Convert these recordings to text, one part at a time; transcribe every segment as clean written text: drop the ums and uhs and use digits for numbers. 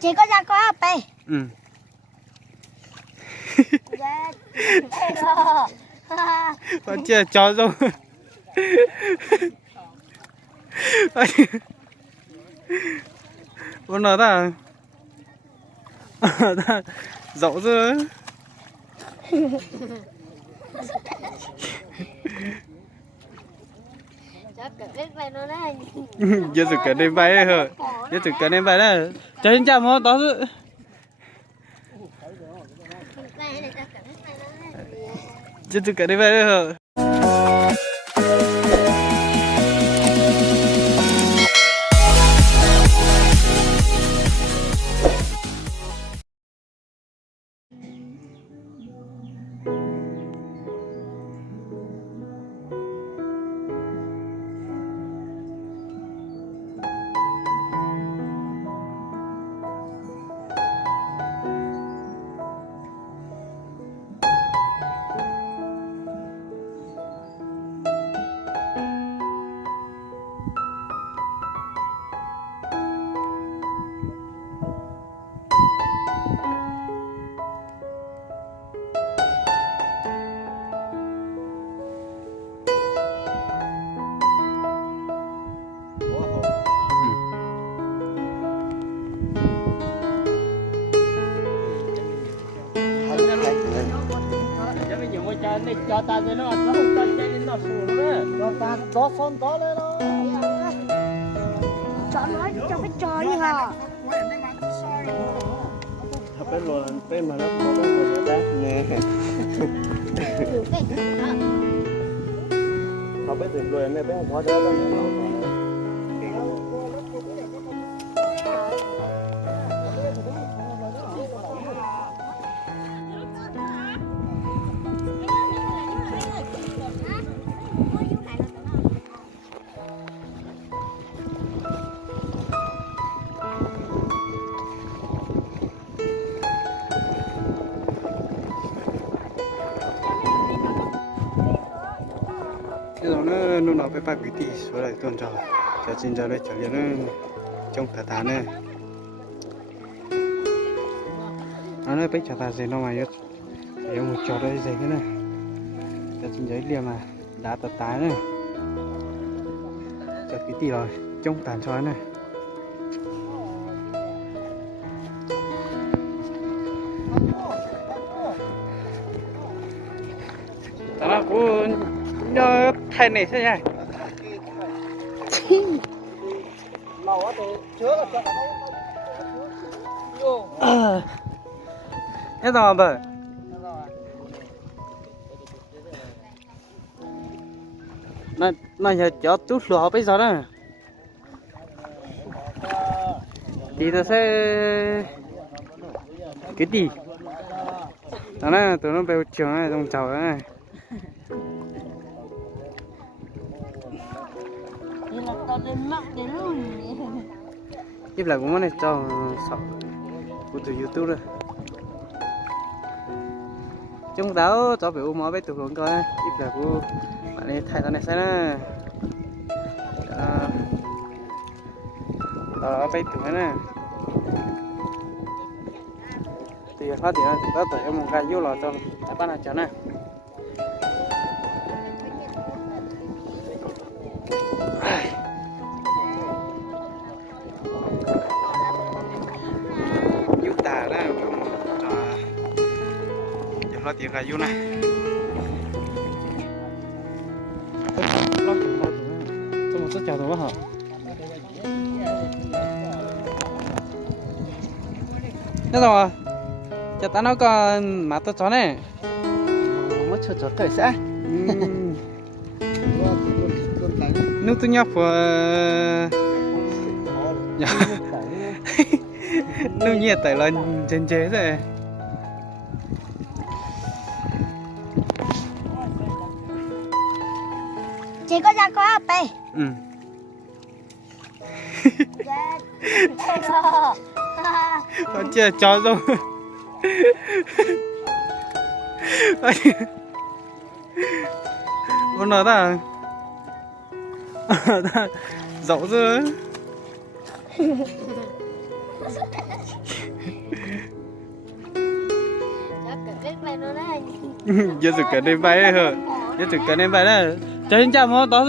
Chị có ra có bè. Ừ. Con chưa cho rồi. Con nó ta dậu rồi. Giờ sự cả đêm bay hả? Giờ sự cả đêm bay đó. Cho nên chào món đó sự. Giờ sự cả đêm bay hả? Cho ta cho nó không ta chạy nó sụn nữa. Cho ta đó son đó lên đó. Chó nói cho cái trò đi hả? Bên luôn bên mà nó có cái đá nè. Họ biết được rồi này bên họ đó cái đó nó phải bắt cái tí số lại tuần trò cho xin cho đấy cho liền nó trong cả tháng này nó phải cho ta gì nó mà nhất nếu một chỗ đây gì cái này cho xin giấy liền mà đá tập tái này cho cái tí rồi trong tàn cho này đó cũng nó thay này sao nhỉ? Lẩu thì chứa là Thế nào bờ? Nó giờ cho chút lúa bây giờ đó. Thì nó sẽ cái gì? Đó là tụi nó bèo trường này trong chậu này. Tiếp là cũng này cho sợ của từ YouTube rồi. Chúng tao cho biểu mỏ với tụi con coi. Tiếp là của bạn ấy thay tao này xem nè. Đó với tụi nó nè. Thì phát triển thì có thể một cái vô lò cho các bạn chờ nè. Lo tiền cả vô này. Lo cho một số chào tụi hả? Thế rồi. Cho tao nói con mà tao chó này. mất cho cởi sẽ. Nếu tôi nhập nếu nhiệt tại là chân chế rồi. Chị có ra có bè. Ừ. Con chưa cho rồi. Con nó ta dậu rồi. giờ sự cái này bay hả giờ sự cái này bay đó cho nên chào món đó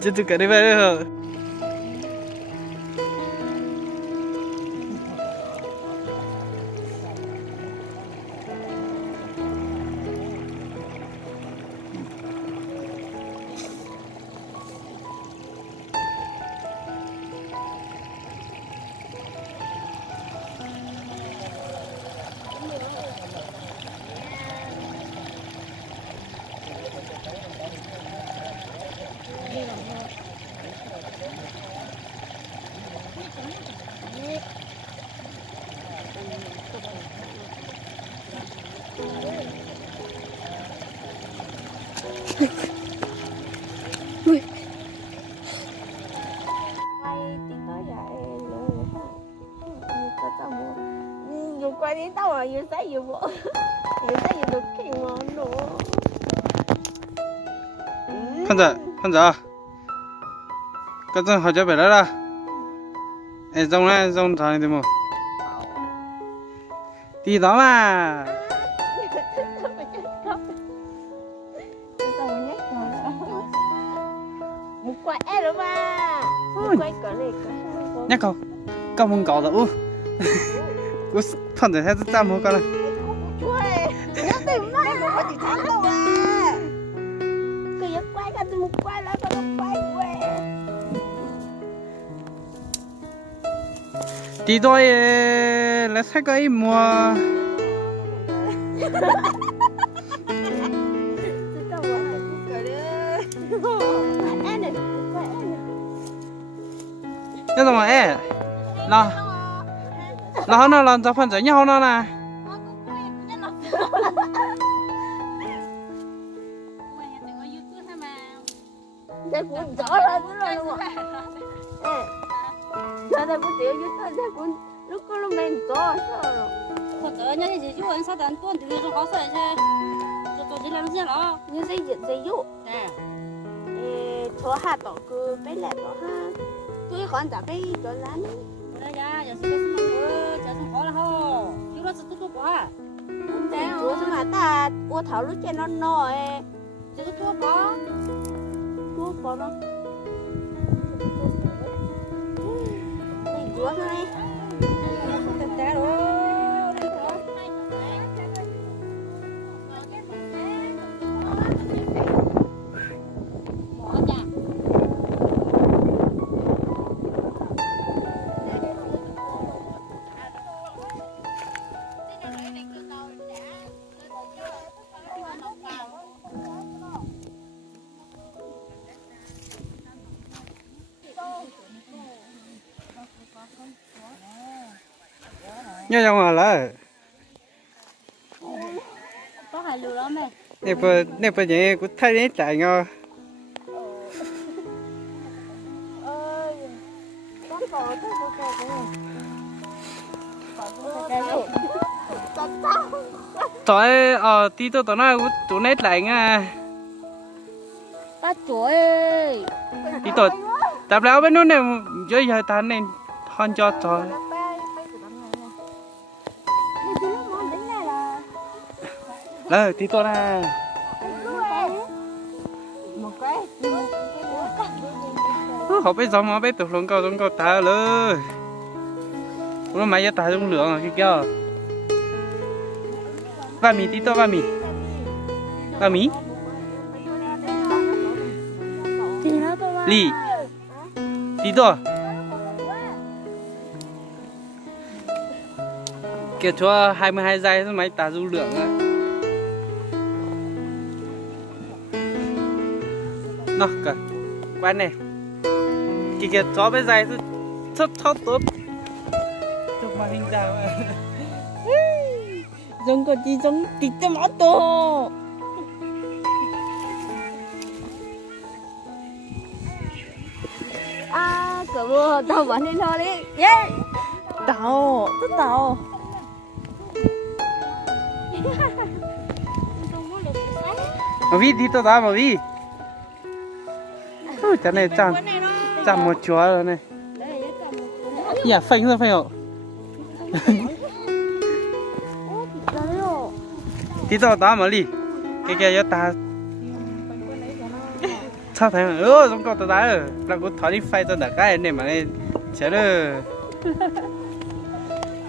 giờ sự cái này bay đó hả quay đi đâu rồi vừa thấy vừa bộ vừa thấy vừa được cái ngon nữa con giờ con giờ họ cho bé đó ra em giống này giống thằng này đi mua đi đó mà một quay rồi mà một quay cỡ này nhắc cậu muốn cậu đâu cô thằng này hay rất chăm con này nhớ tìm nó có chỉ thắng đâu à cứ giật quay cái một quay lại còn quay đi đôi là sai cái mua cái gì mà nó làm cho phần giải nhau nó nè thế cũng rõ lên rồi luôn ạ giờ đây cũng tiểu như thế thế cũng lúc có lúc mình rõ rồi thật sự nhá thì chú anh sao tận tuần thì nó khó xảy ra tôi chỉ làm gì đó như xây dựng xây dụ nè chỗ hạt tổ cứ bé lẹ tổ ha tôi còn trả bé chỗ lán đây ra giờ xin có nữa giờ xin khó là ho chú nó sẽ tốt quá chúa sao mà ta ua thảo lúc trên nó nồi chứ có chúa có nó chúa này thật ra rồi nhớ nhau mà là có hai lứa lắm mẹ nè bây giờ cũng thay đến tại nhau tối tí tôi tối nay tụi nét lại nha ba chuối tí tôi tập léo bênนู้n này dưới giờ ta nên hòn cho thôi là tí tôi nè họ biết giống họ biết tụi luôn câu ta luôn nó máy ta trong lượng cái kia ba mì tí tôi ba mì lì tí tôi kia cho 22 giây máy ta du lượng á nó cả quán này kia chó bên dài rất tốt chụp màn hình ra giống có gì giống tít cho máu to cậu mua tao vẫn đi thôi đi yeah tao tức tao mà vi tí tôi đã mà vi cái này chạm một chúa rồi này. Dạ phanh ra phải không? Tí tao đó mà đi. Cái cho ta sao thấy mà giống con tao đá rồi. Là cũng thổi đi phanh cho đợt cái này mà này chết rồi.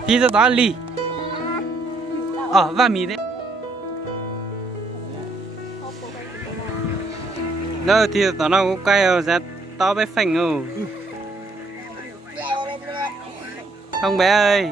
Tí tao đó đi. Và mì đấy. Đâu thì tao nó cũng quay rồi ra tao bé phanh rồi. Không bé ơi.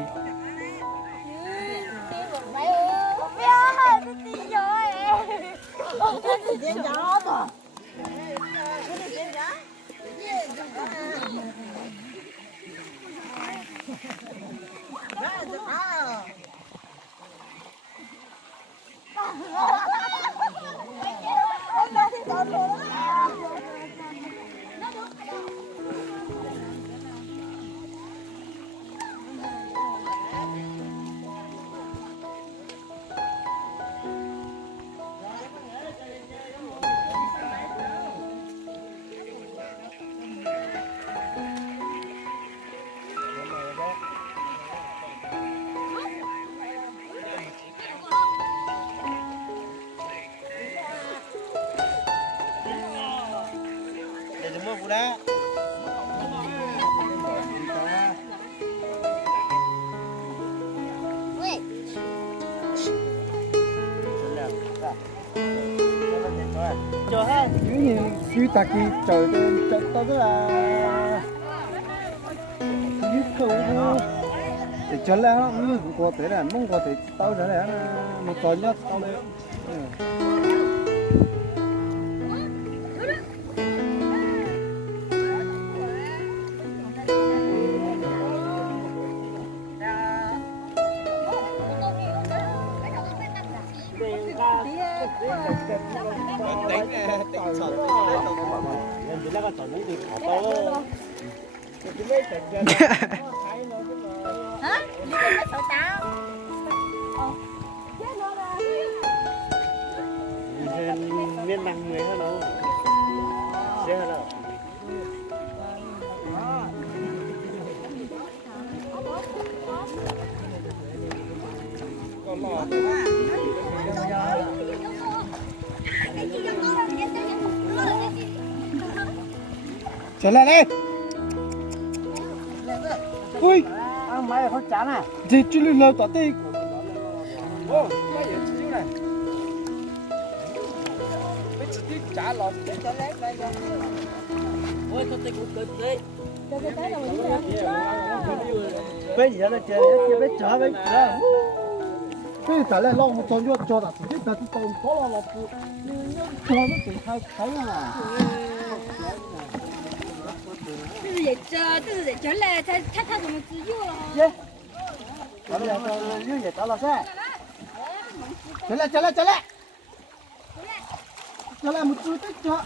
Mua phụ đá. Cho ha, những gì suy tạc thì trời tao rất là biết không để cho lại nó như có thể là mong có thể tao trở lại một tuần nhất tao lên. Miền Nam người hả nó? Sẽ hả nó? Trở lại đây. Ui, ăn mày không chán à? Gì chú lưu lâu tỏ tì. Ô, cái gì chú này? Cái chỉ tí trả lọt để cho lấy đây rồi. Ôi, tôi cũng cực đấy. Bây giờ là chơi biết trở với trở. Bây giờ lại long một tuần vô cho đặt cái đặt tuần có lo lọt. Cho nó tự thấy à. 这是这来，他怎么自由了？耶，咱们两个又也到了噻。起来，起来，起来！起来，我们组队走。